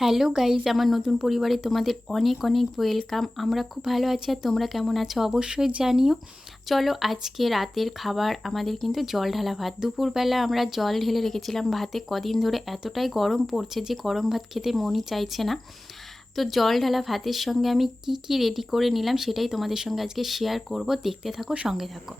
Hello guys, আমার নতুন পরিবারে তোমাদের অনেক অনেক ওয়েলকাম। আমরা খুব ভালো আছি, আর তোমরা কেমন আছো অবশ্যই জানিও। চলো, আজকে রাতের খাবার আমাদের কিন্তু জল ঢালা ভাত। দুপুরবেলা আমরা জল ঢেলে রেখেছিলাম ভাতে। কদিন ধরে এতটাই গরম পড়ছে যে গরম ভাত খেতে মনই চাইছে না। তো জল ঢালা ভাতের সঙ্গে আমি কি কি রেডি করে নিলাম সেটাই তোমাদের সঙ্গে আজকে শেয়ার করব। দেখতে থাকো, সঙ্গে থাকো।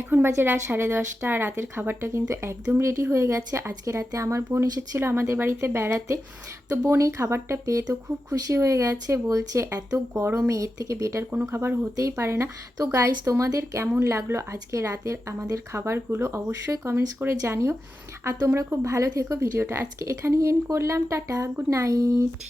এখন বাজে রাত 10:30। রাতের খাবারটা কিন্তু একদম রেডি হয়ে গেছে। আজকে রাতে আমার বোন এসেছিলো আমাদের বাড়িতে বেড়াতে। তো বোন এই খাবারটা পেয়ে তো খুব খুশি হয়ে গেছে, বলছে এত গরমে এর থেকে বেটার কোনো খাবার হতেই পারে না। তো গাইস, তোমাদের কেমন লাগলো আজকে রাতের আমাদের খাবারগুলো অবশ্যই কমেন্টস করে জানিও। আর তোমরা খুব ভালো থেকো। ভিডিওটা আজকে এখানেই এন্ড করলাম। Tata, good night.